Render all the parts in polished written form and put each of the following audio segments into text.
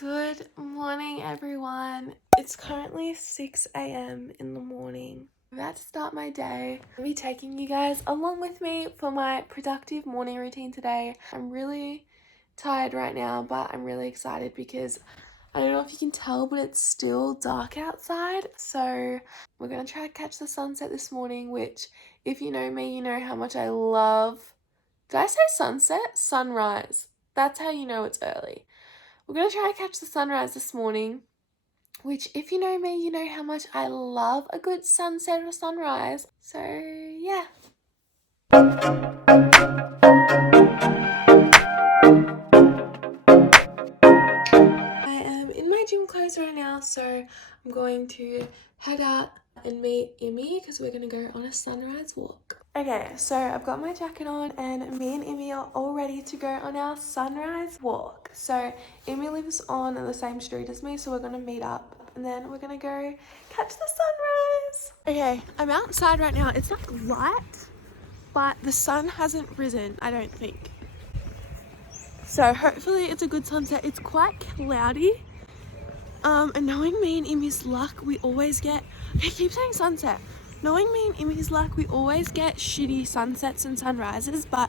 Good morning, everyone. It's currently 6 a.m. in the morning. I'm about to start my day. I'll be taking you guys along with me for my productive morning routine today. I'm really tired right now, but I'm really excited because I don't know if you can tell, but it's still dark outside. So we're going to try to catch the sunset this morning, which if you know me, you know how much I love. Did I say sunset? Sunrise. That's how you know it's early. We're going to try to catch the sunrise this morning, which if you know me, you know how much I love a good sunset or sunrise. So, yeah. I am in my gym clothes right now, so I'm going to head out and meet Imi because we're going to go on a sunrise walk. Okay, so I've got my jacket on and me and Imi are all ready to go on our sunrise walk. So Imi lives on the same street as me, so we're going to meet up and then we're going to go catch the sunrise. Okay, I'm outside right now. It's not light, but the sun hasn't risen, I don't think. So hopefully it's a good sunset. It's quite cloudy. And knowing me and Imi's luck, we always get, I keep saying sunset. Knowing me and Imi's luck, we always get shitty sunsets and sunrises, but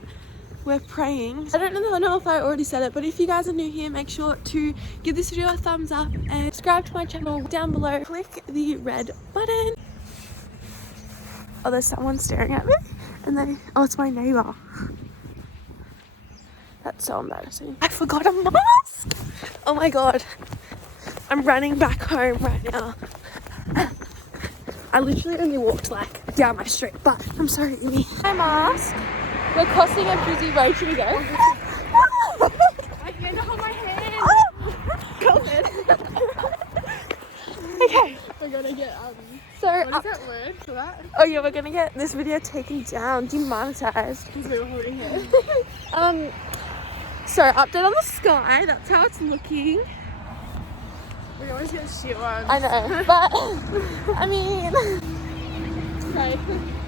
we're praying. I don't know if I already said it, but if you guys are new here, make sure to give this video a thumbs up and subscribe to my channel down below. Click the red button. Oh, there's someone staring at me. And oh, it's my neighbor. That's so embarrassing. I forgot a mask. Oh my God. I'm running back home right now. I literally only walked like down my street, but I'm sorry, Imi. My mask. We're crossing a busy road. Should we go? I can't hold my hand. Okay. We're gonna get So what is that word for that? Oh yeah, we're gonna get this video taken down, demonetized. Because we were holding it. So update on the sky. That's how it's looking. We always get shit ones. I know, but I mean, Okay.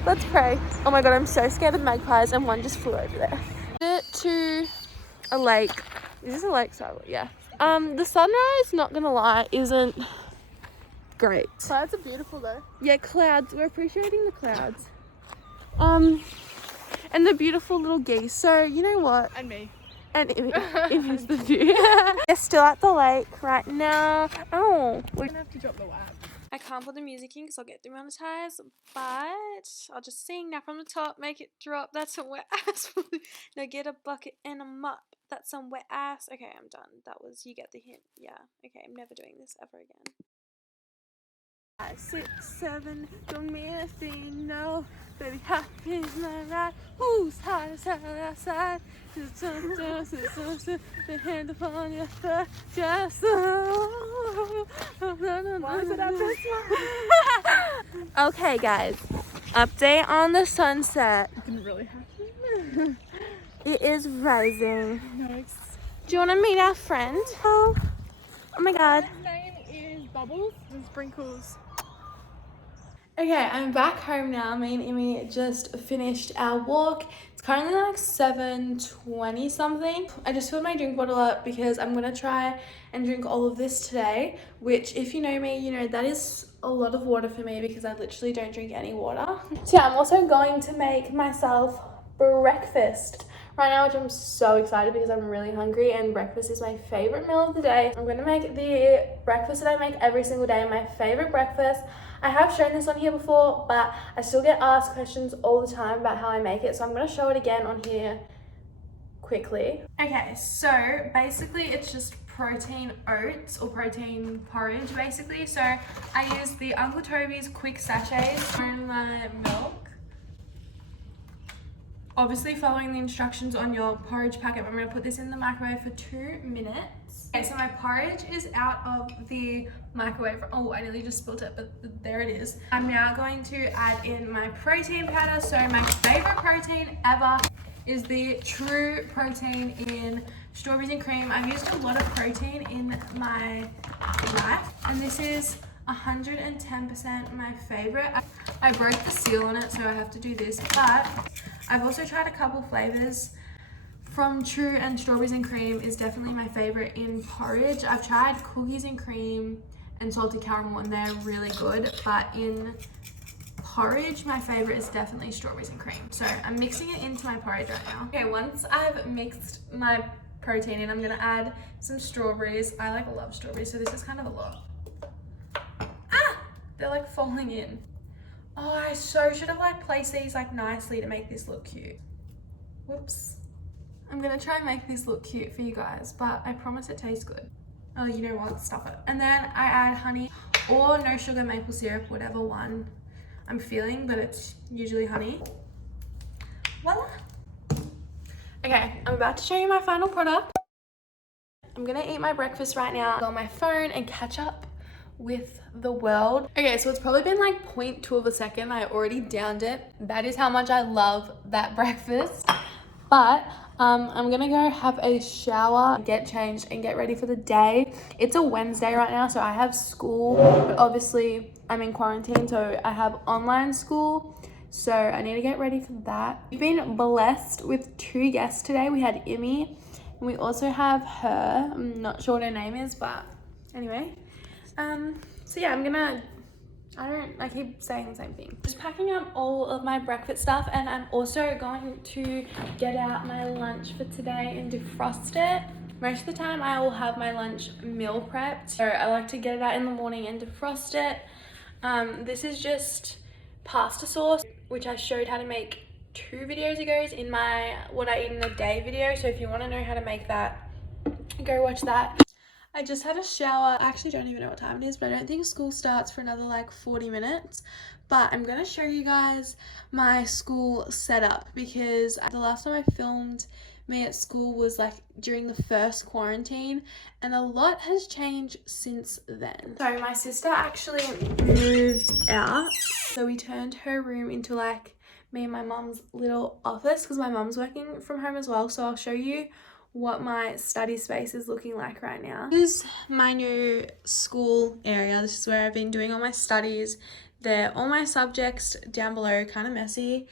let's pray. Oh my God, I'm so scared of magpies, and one just flew over there. To a lake. Is this a lake? Sorry, yeah. The sunrise, not gonna lie, isn't great. Clouds are beautiful though. Yeah, clouds. We're appreciating the clouds. And the beautiful little geese. So you know what? And me. And it is the view. We're still at the lake right now. Oh, We're gonna have to drop the WAP. I can't put the music in because I'll get demonetized, but I'll just sing now from the top, make it drop. That's some wet ass. Now get a bucket and a mop. That's some wet ass. Okay, I'm done. You get the hint. Yeah. Okay, I'm never doing this ever again. 5, 6, 7, don't mean a thing, no. Baby, happy's my ride. Who's hot outside? The hand upon your thigh. Just okay, guys. Update on the sunset. It didn't really happen. It is rising. No. Do you want to meet our friend? Oh my God. His name is Bubbles and Sprinkles. Okay, I'm back home now. Me and Imi just finished our walk. It's currently like 7:20 something. I just filled my drink bottle up because I'm gonna try and drink all of this today, which if you know me, you know that is a lot of water for me because I literally don't drink any water. So yeah, I'm also going to make myself breakfast right now, which I'm so excited because I'm really hungry and breakfast is my favorite meal of the day. I'm gonna make the breakfast that I make every single day, my favorite breakfast. I have shown this on here before, but I still get asked questions all the time about how I make it, so I'm gonna show it again on here quickly. Okay, so basically it's just protein oats or protein porridge basically. So I use the Uncle Toby's quick sachets in my milk. Obviously following the instructions on your porridge packet. I'm going to put this in the microwave for 2 minutes. Okay, so my porridge is out of the microwave. Oh, I nearly just spilled it, but there it is. I'm now going to add in my protein powder. So my favorite protein ever is the True Protein in strawberries and cream. I've used a lot of protein in my life, and this is 110% my favorite. I broke the seal on it, so I have to do this, but I've also tried a couple flavors from True and strawberries and cream is definitely my favorite in porridge. I've tried cookies and cream and salted caramel and they're really good, but in porridge my favorite is definitely strawberries and cream. So I'm mixing it into my porridge right now. Okay, once I've mixed my protein in, I'm gonna add some strawberries. I love strawberries, so this is kind of a lot. They're like falling in. Oh, I so should have placed these nicely to make this look cute. Whoops. I'm gonna try and make this look cute for you guys, but I promise it tastes good. Oh, you know what? Stuff it. And then I add honey or no sugar maple syrup, whatever one I'm feeling, but it's usually honey. Voila. Okay, I'm about to show you my final product. I'm gonna eat my breakfast right now on my phone and catch up with the world. Okay, so it's probably been 0.2 of a second. I already downed it. That is how much I love that breakfast. But I'm gonna go have a shower, get changed, and get ready for the day. It's a Wednesday right now, so I have school, but obviously I'm in quarantine, so I have online school. So I need to get ready for that. We've been blessed with 2 guests today. We had Imi, and we also have her. I'm not sure what her name is, but anyway. So yeah, I keep saying the same thing. Just packing up all of my breakfast stuff, and I'm also going to get out my lunch for today and defrost it. Most of the time I will have my lunch meal prepped, so I like to get it out in the morning and defrost it. This is just pasta sauce, which I showed how to make 2 videos ago in my what I eat in a day video, so if you want to know how to make that, go watch that. I just had a shower. I actually don't even know what time it is, but I don't think school starts for another 40 minutes. But I'm going to show you guys my school setup, because the last time I filmed me at school was during the first quarantine, and a lot has changed since then. So my sister actually moved out, so we turned her room into me and my mum's little office, because my mum's working from home as well. So I'll show you what my study space is looking like right now. This is my new school area. This is where I've been doing all my studies. There, all my subjects down below, kind of messy.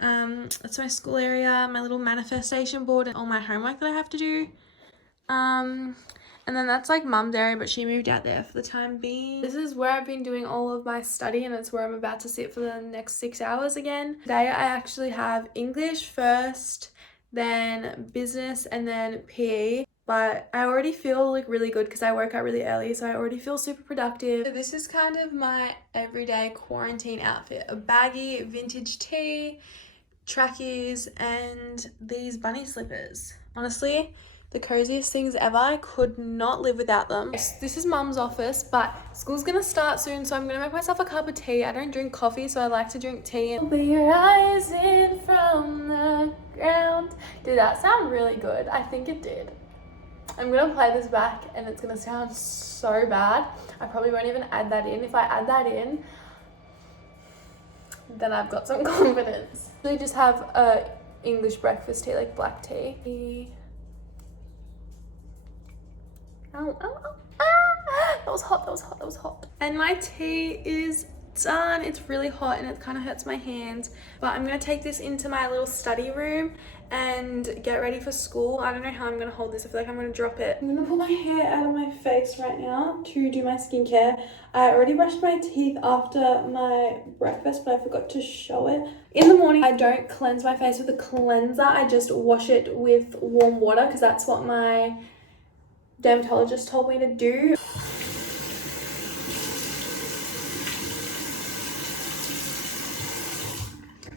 That's my school area, my little manifestation board, and all my homework that I have to do. And then that's mum's area, but she moved out there for the time being. This is where I've been doing all of my study, and it's where I'm about to sit for the next 6 hours again. Today I actually have English first, then business, and then PE. But I already feel really good because I woke up really early, so I already feel super productive. So this is kind of my everyday quarantine outfit. A baggy vintage tee, trackies, and these bunny slippers. Honestly, the coziest things ever. I could not live without them. This is mum's office, but school's gonna start soon, so I'm gonna make myself a cup of tea. I don't drink coffee, so I like to drink tea. Be rising from the ground. Did that sound really good? I think it did. I'm gonna play this back and it's gonna sound so bad. I probably won't even add that in. If I add that in, then I've got some confidence. I just have a English breakfast tea, black tea. Oh, that was hot. And my tea is done. It's really hot and it kind of hurts my hands, but I'm gonna take this into my little study room and get ready for school. I don't know how I'm gonna hold this. I feel like I'm gonna drop it. I'm gonna pull my hair out of my face right now to do my skincare. I already brushed my teeth after my breakfast, but I forgot to show it. In the morning, I don't cleanse my face with a cleanser. I just wash it with warm water, because that's what my dermatologist told me to do.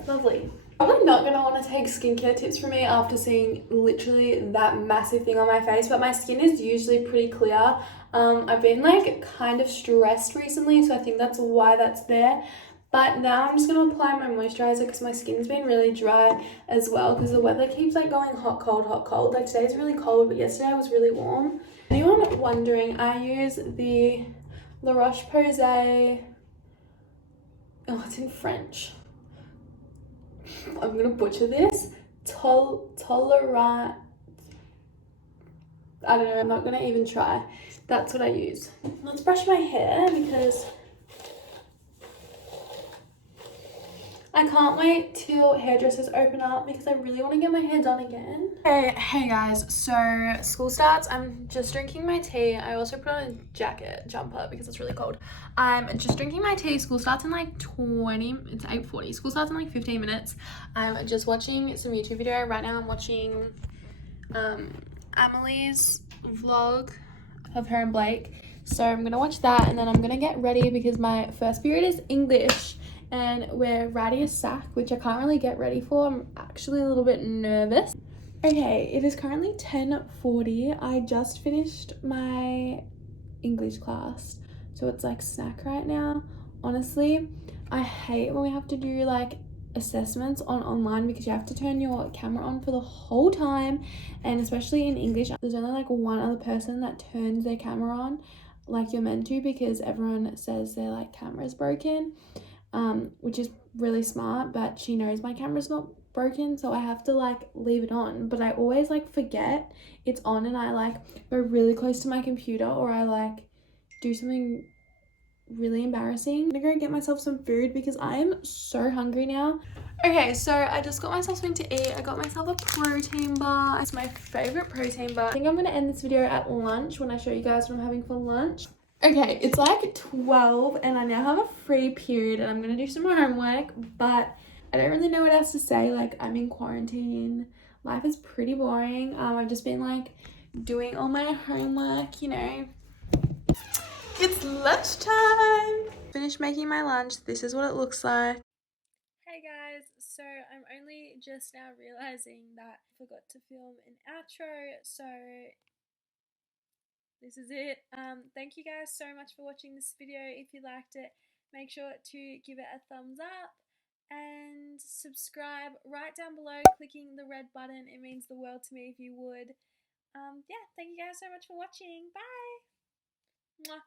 Lovely. Probably not gonna want to take skincare tips from me after seeing literally that massive thing on my face, but my skin is usually pretty clear. I've been kind of stressed recently, so I think that's why that's there. But now I'm just gonna apply my moisturizer, because my skin's been really dry as well, because the weather keeps going hot, cold, hot, cold. Today's really cold, but yesterday was really warm. Anyone wondering, I use the La Roche-Posay, oh, it's in French. I'm gonna butcher this. Tolerant. I don't know, I'm not gonna even try. That's what I use. Let's brush my hair, because I can't wait till hairdressers open up because I really want to get my hair done again. Hey guys, so school starts. I'm just drinking my tea. I also put on a jumper because it's really cold. I'm just drinking my tea. School starts in like it's 8:40. School starts in like 15 minutes. I'm just watching some YouTube video. Right now I'm watching Amelie's vlog of her and Blake. So I'm gonna watch that and then I'm gonna get ready because my first period is English and we're writing a SAC, which I can't really get ready for. I'm actually a little bit nervous. Okay, it is currently 10:40. I just finished my English class, so it's like snack right now. Honestly, I hate when we have to do like assessments online because you have to turn your camera on for the whole time, and especially in English there's only like one other person that turns their camera on like you're meant to because everyone says their like camera's broken, which is really smart, but she knows my camera's not broken, so I have to like leave it on, but I always like forget it's on and I like go really close to my computer or I like do something really embarrassing. I'm gonna go get myself some food because I am so hungry now. Okay, so I just got myself something to eat. I got myself a protein bar. It's my favorite protein bar. I think I'm gonna end this video at lunch when I show you guys what I'm having for lunch. Okay, it's like 12 and I now have a free period and I'm gonna do some more homework, but I don't really know what else to say. Like, I'm in quarantine. Life is pretty boring. I've just been like doing all my homework, you know. It's lunchtime. Finished making my lunch. This is what it looks like. Hey guys, so I'm only just now realizing that I forgot to film an outro, so this is it. Thank you guys so much for watching this video. If you liked it, make sure to give it a thumbs up and subscribe right down below, clicking the red button. It means the world to me if you would. Yeah, thank you guys so much for watching. Bye. Mwah.